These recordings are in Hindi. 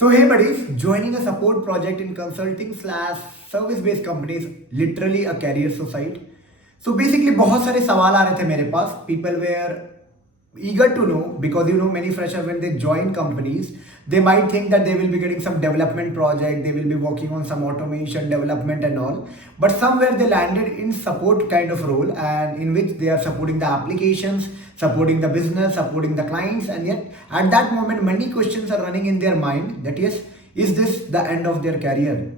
So hey buddies, joining a support project in consulting slash service based company is literally a career suicide. So basically बहुत सारे सवाल आ रहे थे मेरे पास. People were eager to know because many freshers when they join companies they might think that they will be getting some development project, they will be working on some automation development and all, but somewhere they landed in support kind of role and in which they are supporting the applications, supporting the business, supporting the clients, and yet at that moment many questions are running in their mind that yes, is this the end of their career?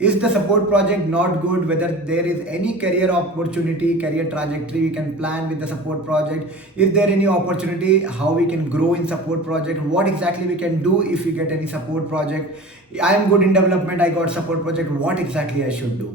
Is the support project not good? Whether there is any career opportunity, career trajectory we can plan with the support project? Is there any opportunity how we can grow in support project? What exactly we can do if we get any support project? I am good in development, I got support project, what exactly I should do?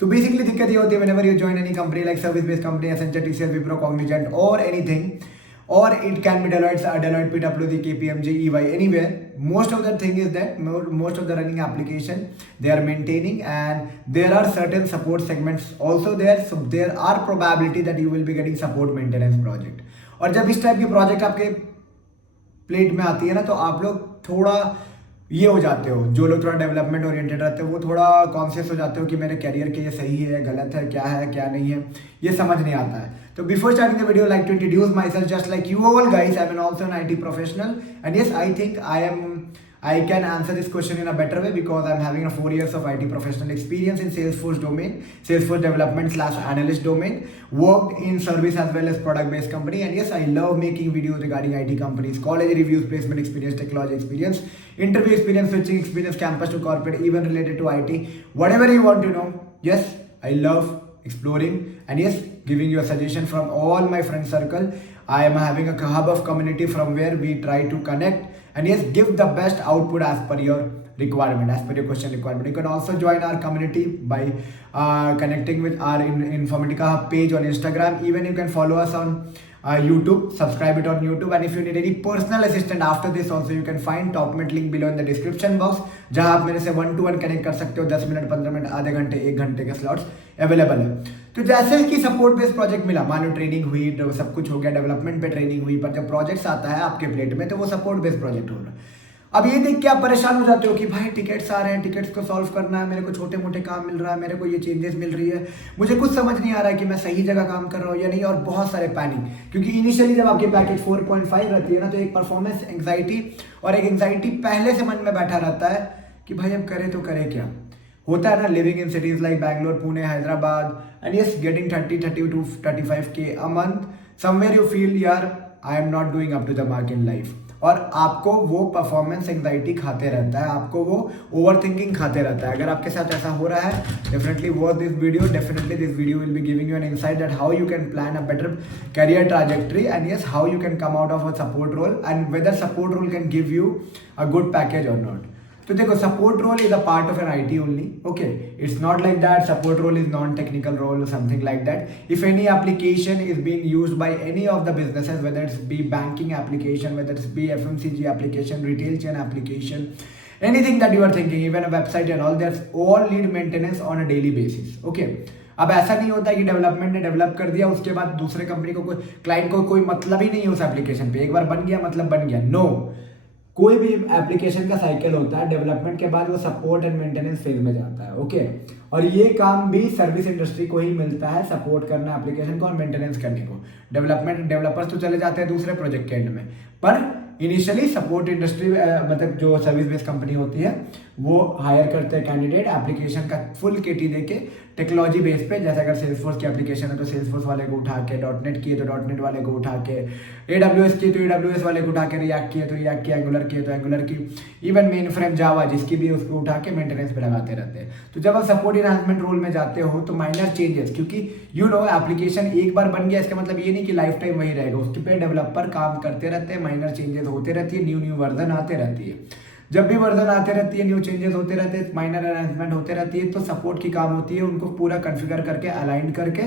So basically दिक्कत ये होती है whenever you join any company like service based company, Accenture, TCS, Wipro, Cognizant or anything, or it can be Deloitte, PwC, KPMG, EY, anywhere. Most of the thing is that most of the running application they are maintaining, and there are certain support segments also there. So there are probability that you will be getting support maintenance project. और जब इस टाइप की प्रोजेक्ट आपके प्लेट में आती है ना, तो आप लोग थोड़ा ये हो जाते हो, जो लोग थोड़ा डेवलपमेंट ओरिएंटेड रहते हो वो थोड़ा कॉन्शियस हो जाते हो कि मेरे करियर के ये सही है, गलत है, क्या नहीं है, ये समझ नहीं आता है. तो before starting the video like to introduce myself just like you all guys, I am also an IT professional and yes I think I can answer this question in a better way because I'm having a 4 years of IT professional experience in Salesforce domain, Salesforce development slash analyst domain, worked in service as well as product based company, and yes, I love making videos regarding IT companies, college reviews, placement experience, technology experience, interview experience, switching experience, campus to corporate, even related to IT, whatever you want to know. Yes, I love exploring and yes, giving you a suggestion from all my friend circle. I am having a hub of community from where we try to connect and yes, give the best output as per your requirement, as per your question requirement. You can also join our community by connecting with our Informatica Hub page on Instagram. Even you can follow us on YouTube, subscribe it on YouTube, and if you need any personal assistant after this also, you can find top mate link below in the description box, जहाँ आप मेरे से 1-to-1 कनेक्ट कर सकते हो. 10 मिनट, 15 मिनट, आधे घंटे, 1 घंटे के स्लॉट्स अवेलेबल है. तो जैसे कि सपोर्ट बेस्ड प्रोजेक्ट मिला, मान लो ट्रेनिंग हुई, सब कुछ हो गया, डेवलपमेंट पे ट्रेनिंग हुई, पर जब प्रोजेक्ट्स आता है आपके प्लेट में तो वो सपोर्ट बेस्ड प्रोजेक्ट हो रहा है. अब ये देख के आप परेशान हो जाते हो कि भाई टिकट्स आ रहे हैं, टिकट्स को सॉल्व करना है, मेरे को छोटे मोटे काम मिल रहा है, मेरे को ये चेंजेस मिल रही है, मुझे कुछ समझ नहीं आ रहा है कि मैं सही जगह काम कर रहा हूँ या नहीं, और बहुत सारे पैनिक. क्योंकि इनिशियली जब आपकी पैकेज 4.5 रहती है ना, तो एक परफॉर्मेंस एंग्जाइटी और एक एंग्जाइटी पहले से मन में बैठा रहता है कि भाई अब करे तो करे क्या. होता है ना, living in cities like Bangalore, Pune, Hyderabad, and yes getting 30 to 35K a month, somewhere you feel यार I am not doing up to the mark in life. और आपको वो परफॉर्मेंस एंग्जाइटी खाते रहता है, आपको वो ओवर थिंकिंग खाते रहता है. अगर आपके साथ ऐसा हो रहा है, definitely watch this video. Definitely this video will be giving you an insight that how you can plan a better career trajectory, and yes, how you can come out of a support role and whether support role can give you a good package or not. तो देखो, support role is a part of an IT only. Okay, it's not like that support role is non technical role or something like that. If any application is being used by any of the businesses, whether it's be banking application, whether it's be FMCG application, retail chain application, anything that you are thinking, even a website and all, that's all need maintenance on a daily basis. Okay, अब ऐसा नहीं होता कि डेवलपमेंट ने डेवलप कर दिया, उसके बाद दूसरे कंपनी को, कोई क्लाइंट को कोई मतलब ही नहीं है उस एप्लीकेशन पे, एक बार बन गया मतलब बन गया. नो, कोई भी एप्लीकेशन का साइकिल होता है, डेवलपमेंट के बाद वो सपोर्ट एंड मेंटेनेंस फेज में जाता है. ओके, और ये काम भी सर्विस इंडस्ट्री को ही मिलता है, सपोर्ट करना एप्लीकेशन को और मेंटेनेंस करने को. डेवलपर्स तो चले जाते हैं दूसरे प्रोजेक्ट के एंड में, पर इनिशियली सपोर्ट इंडस्ट्री मतलब जो सर्विस बेस्ड कंपनी होती है वो हायर करते हैं कैंडिडेट एप्लीकेशन का फुल किट देके टेक्नोलॉजी बेस पे. जैसे अगर सेल्सफोर्स की एप्लीकेशन है तो सेल्सफोर्स वाले को उठा के, .NET की है तो .NET वाले को उठा के, AWS की तो AWS वाले को उठा के, रिएक्ट की है तो रिएक्ट की, एंगुलर की है तो एंगुलर की, इवन मेन फ्रेम जावा जिसकी भी उसको उठा के मेंटेनेंस पे लगाते रहते हैं. तो जब आप सपोर्ट इनहांसमेंट रोल में जाते हो तो माइनर चेंजेस, क्योंकि एप्लीकेशन एक बार बन गया इसका मतलब ये नहीं कि लाइफ टाइम वही रहेगा, उसके पे डेवलपर काम करते रहते हैं, माइनर चेंजेस होते रहती है, न्यू वर्जन आते रहती है. जब भी वर्जन आते रहती है, न्यू चेंजेस होते रहते हैं, माइनर एनहांसमेंट होते रहती है, तो सपोर्ट की काम होती है उनको पूरा कॉन्फ़िगर करके, अलाइन करके,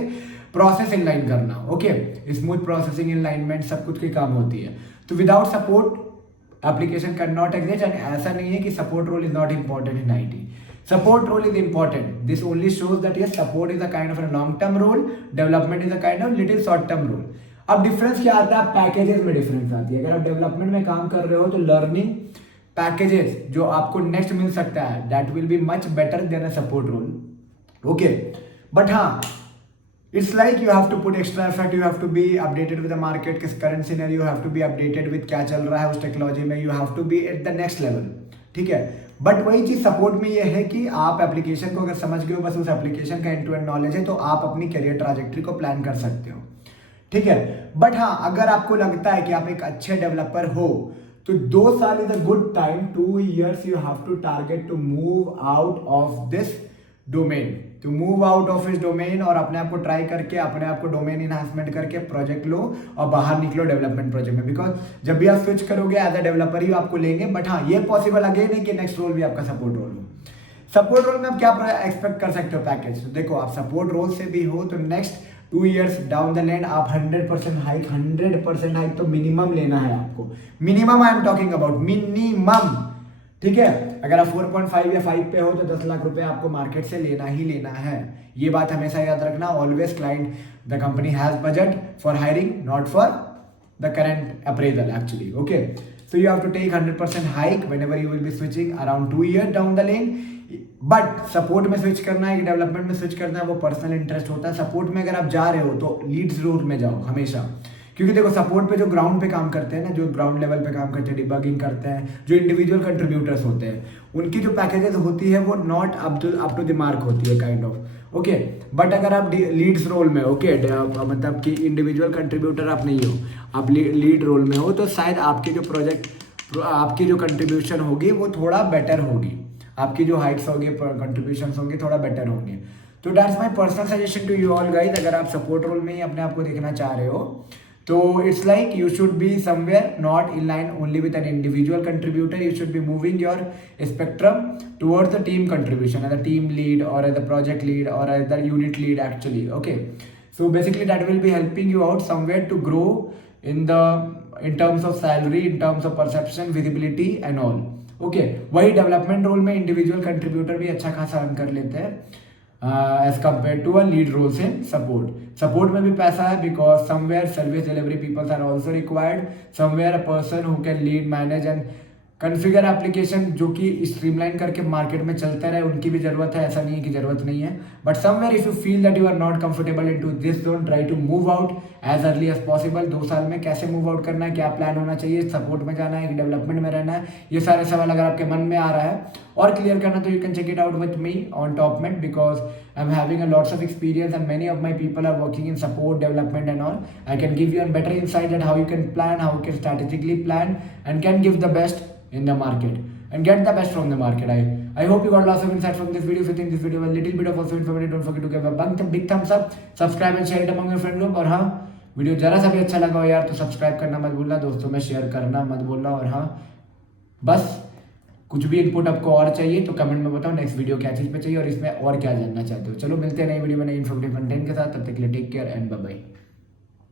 प्रोसेस इनलाइन करना. ओके, स्मूथ प्रोसेसिंग, इनलाइनमेंट, सब कुछ की काम होती है. तो without support application can not exist. And ऐसा नहीं है कि support role is not important in IT. Support role is important. This only shows that yes, support is a kind of a long term role, development is a kind of little short term role. अब डिफरेंस क्या आता है, पैकेजेस में डिफरेंस आती है. अगर आप डेवलपमेंट में काम कर रहे हो तो लर्निंग पैकेजेस जो आपको नेक्स्ट मिल सकता है, that will be much better than a support role. Okay, but हाँ, it's like you have to put extra effort, you have to be updated with the market, किस current scenario, you have to be updated with क्या चल रहा है उस टेक्नोलॉजी में, you have to be at the next level. ठीक है, बट वही चीज सपोर्ट में ये है कि आप एप्लीकेशन को अगर समझ गए हो, बस उस एप्लीकेशन का एंड टू एंड नॉलेज है, तो आप अपनी करियर ट्रैजेक्टरी को प्लान कर सकते हो। ठीक है, बट हाँ, अगर आपको लगता है कि आप एक अच्छे डेवलपर हो, तो 2 साल is a good time, 2 years you have to target to move out of this domain, to move out of इस डोमेन, और अपने आप को ट्राई करके, अपने आप को डोमेन इनहांसमेंट करके प्रोजेक्ट लो और बाहर निकलो डेवलपमेंट प्रोजेक्ट में। बिकॉज जब भी आप स्विच करोगे एज अ डेवलपर ही आपको लेंगे, बट हाँ, ये पॉसिबल अगेन है कि नेक्स्ट रोल भी आपका सपोर्ट रोल हो। सपोर्ट रोल में आप क्या एक्सपेक्ट कर सकते हो पैकेज? तो देखो, आप सपोर्ट रोल से भी हो तो next 2 years down the line आप 100% हाइक, 100% हाइक तो मिनिमम लेना है आपको। Minimum I am talking about, minimum. ठीक है, अगर आप 4.5 या 5 पे हो तो 10 लाख रुपए आपको मार्केट से लेना ही लेना है। ये बात हमेशा याद रखना। Always client, the company has budget for hiring, not for the current appraisal actually. Okay, so you have to take 100% hike whenever you will be switching around 2 years down the lane। But support में स्विच करना है कि डेवलपमेंट में स्विच करना है, वो पर्सनल इंटरेस्ट होता है। सपोर्ट में अगर आप जा रहे हो तो लीड्स रोल में जाओ हमेशा, क्योंकि देखो सपोर्ट पे जो ग्राउंड पे काम करते हैं ना, जो ग्राउंड लेवल पे काम करते हैं, डिबगिंग करते हैं, जो इंडिविजुअल कंट्रीब्यूटर्स होते हैं, उनकी जो पैकेजेस होती है वो not up to the mark होती है काइंड ऑफ। ओके, बट अगर आप लीड्स रोल में, ओके, मतलब कि इंडिविजुअल कंट्रीब्यूटर आप नहीं हो, आप लीड रोल में हो, तो शायद आपके जो प्रोजेक्ट, आपकी जो कंट्रीब्यूशन होगी वो थोड़ा बेटर होगी, आपकी जो हाइट्स होगी, कंट्रीब्यूशन होंगे थोड़ा बेटर होंगे। तो that's my personal suggestion to you all guys. अगर आप सपोर्ट रोल में ही अपने आप को देखना चाह रहे हो, तो it's like you should be somewhere not in line only with an individual contributor, you should be moving your spectrum towards the team contribution, as a team lead और एज अ प्रोजेक्ट लीड और as the unit lead actually. Okay, so basically that will be helping you out somewhere to grow in terms of salary, in terms of perception, visibility and all। okay, वही डेवलपमेंट रोल में इंडिविजुअल कंट्रीब्यूटर भी अच्छा खासा अर्न कर लेते हैं as compare to a lead role से सपोर्ट। सपोर्ट में भी पैसा है because somewhere service delivery peoples are also required, somewhere a person who can lead, manage and configure application, जो कि स्ट्रीमलाइन करके मार्केट में चलते रहे, उनकी भी जरूरत है, ऐसा नहीं है कि जरूरत नहीं है। But somewhere if you feel that you are not comfortable in to this zone, try to move out as early as possible. 2 साल में कैसे मूव आउट करना है, क्या प्लान होना चाहिए, सपोर्ट में जाना है कि डेवलपमेंट में रहना है, ये सारे सवाल अगर आपके मन में आ रहा है और क्लियर करना, तो you can check it out with me on Topmate, because I am having a lots of experience and many of my people are working in support, development and all. I can give you a better insight that how you can plan, how you can strategically plan and can give the best in the market and get the best from the market। I hope you got lots of insight from this video। If you think this video was a little bit of also informative, don't forget to give a big thumbs up, subscribe and share it among your friend group। और हाँ, वीडियो जरा सा भी अच्छा लगा हो यार तो सब्सक्राइब करना मत भूलना, दोस्तों में शेयर करना मत भूलना। और हाँ, बस कुछ भी इनपुट आपको और चाहिए तो कमेंट में बताओ नेक्स्ट वीडियो क्या चीज़ पे चाहिए और इसमें और क्या जानना चाहते हो। चलो मिलते हैं नई वीडियो में नई इन्फॉर्मेटिव कंटेंट के साथ, तब तक के लिए take care and bye bye.